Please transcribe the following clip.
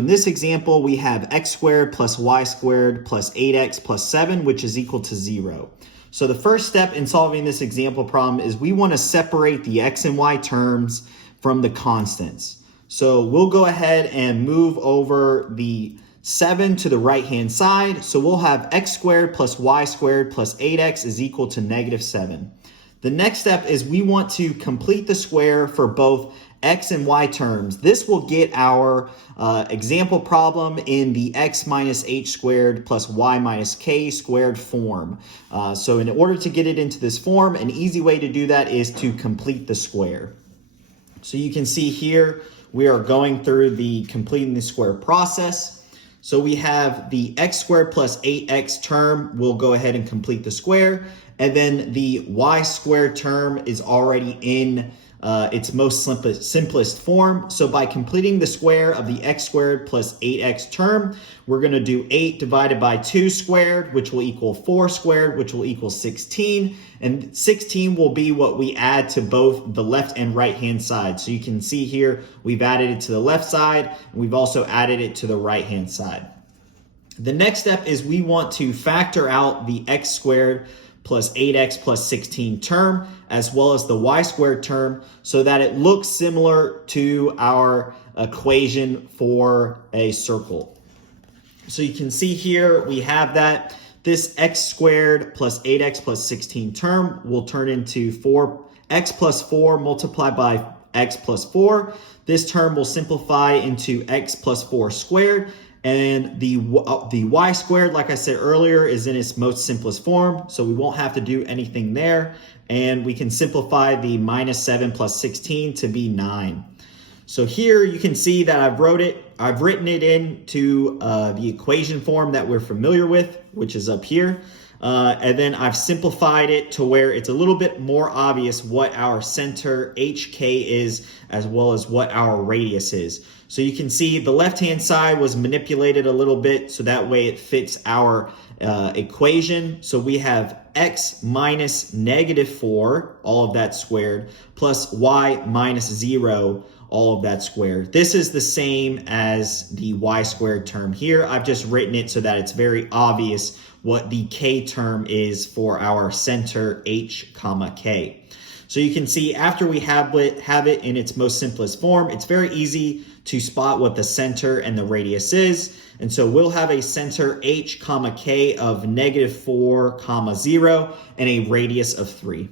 In this example, we have x squared plus y squared plus 8x plus 7, which is equal to 0. So the first step in solving this example problem is we want to separate the x and y terms from the constants. So we'll go ahead and move over the 7 to the right-hand side. So we'll have x squared plus y squared plus 8x is equal to negative 7. The next step is we want to complete the square for both x and y terms. This will get our example problem in the x minus h squared plus y minus k squared form. So in order to get it into this form, an easy way to do that is to complete the square. So you can see here, we are going through the completing the square process. So we have the x squared plus 8x term. We'll go ahead and complete the square. And then the y squared term is already in its most simplest form. So by completing the square of the x squared plus 8x term, we're going to do 8 divided by 2 squared, which will equal 4 squared, which will equal 16. And 16 will be what we add to both the left and right hand side. So you can see here, we've added it to the left side, and we've also added it to the right hand side. The next step is we want to factor out the x squared plus 8x plus 16 term, as well as the y squared term, so that it looks similar to our equation for a circle. So you can see here we have that this x squared plus 8x plus 16 term will turn into 4x plus 4 multiplied by x plus 4. This term will simplify into x plus 4 squared. And the y squared, like I said earlier, is in its most simplest form, so we won't have to do anything there. And we can simplify the minus 7 plus 16 to be 9. So here you can see that I've written it into the equation form that we're familiar with, which is up here. And then I've simplified it to where it's a little bit more obvious what our center HK is, as well as what our radius is. So you can see the left-hand side was manipulated a little bit, so that way it fits our equation. So we have x minus negative 4, all of that squared, plus y minus 0, all of that squared. This is the same as the y squared term here. I've just written it so that it's very obvious what the k term is for our center h comma k. So you can see after we have it in its most simplest form, it's very easy to spot what the center and the radius is. And so we'll have a center h comma k of negative 4 comma 0 and a radius of 3.